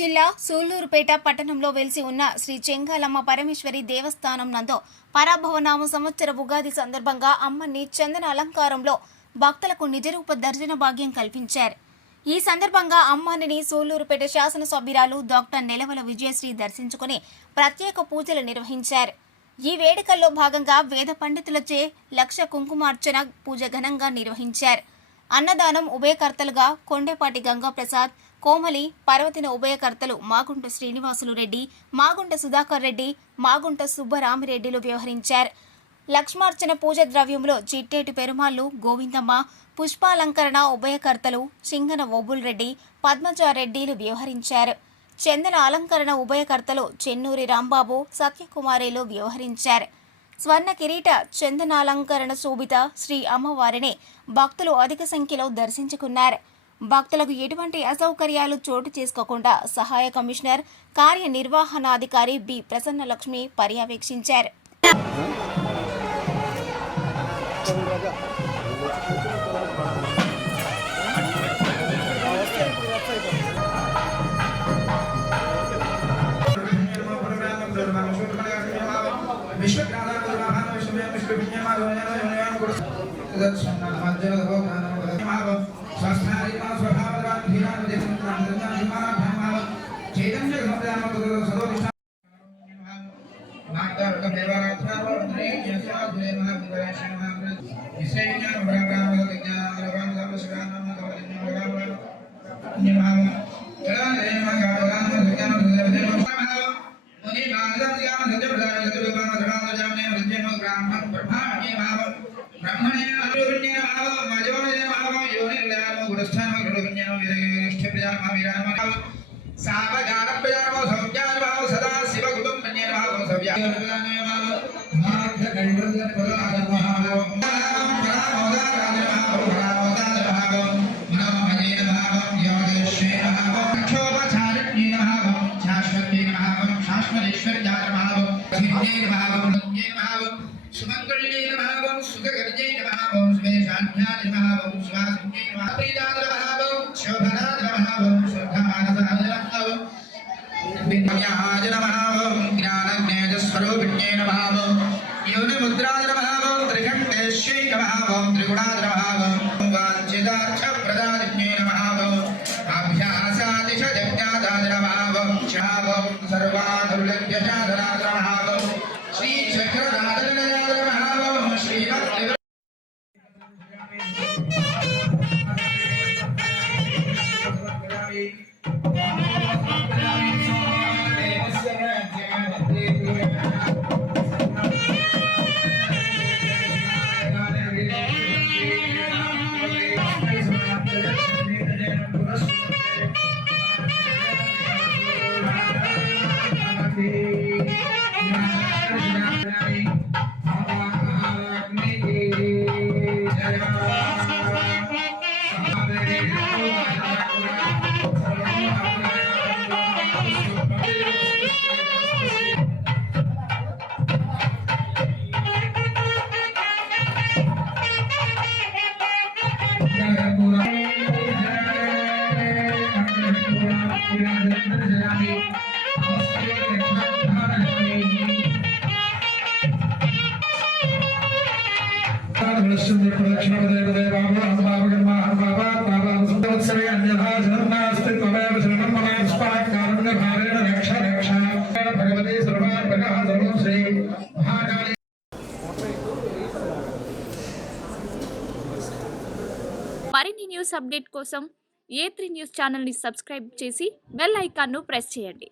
జిల్లా సూళ్లూరుపేట పట్టణంలో వెలిసి ఉన్న శ్రీ చెంగాలమ్మ పరమేశ్వరి దేవస్థానం నందు పరాభవనామ సంవత్సర ఉగాది సందర్భంగా అమ్మని చందన అలంకారంలో భక్తులకు నిజరూప దర్శన భాగ్యం కల్పించారు. ఈ సందర్భంగా అమ్మని సూళ్లూరుపేట శాసనసభ్యురాలు డాక్టర్ నెలవల విజయశ్రీ దర్శించుకుని ప్రత్యేక పూజలు నిర్వహించారు. ఈ వేడుకల్లో భాగంగా వేద పండితులచే లక్ష కుంకుమార్చన పూజ ఘనంగా నిర్వహించారు. అన్నదానం ఉభయకర్తలుగా కొండేపాటి గంగాప్రసాద్, కోమలి, పర్వతిన ఉభయకర్తలు మాగుంట శ్రీనివాసులు రెడ్డి, మాగుంట సుధాకర్ రెడ్డి, మాగుంట సుబ్బరామిరెడ్డిలు వ్యవహరించారు. లక్ష్మార్చన పూజ ద్రవ్యంలో చిట్టేటి పెరుమాళ్లు, గోవిందమ్మ, పుష్పాలంకరణ ఉభయకర్తలు సింగన ఓబుల్ రెడ్డి, పద్మజారెడ్డిలు వ్యవహరించారు. చందన అలంకరణ ఉభయకర్తలు చెన్నూరి రాంబాబు, సత్యకుమారిలు వ్యవహరించారు. స్వర్ణ కిరీట చందనాలంకరణ శోభిత శ్రీ అమ్మవారిని భక్తులు అధిక సంఖ్యలో దర్శించుకున్నారు. భక్తులకు ఎటువంటి అసౌకర్యాలు చోటు చేసుకోకుండా సహాయ కమిషనర్ కార్యనిర్వహణాధికారి బి ప్రసన్నలక్ష్మి పర్యవేక్షించారు. మరిన్ని న్యూస్ అప్డేట్ కోసం A3 న్యూస్ ఛానల్ని సబ్స్క్రైబ్ చేసి బెల్ ఐకాన్ను ప్రెస్ చేయండి.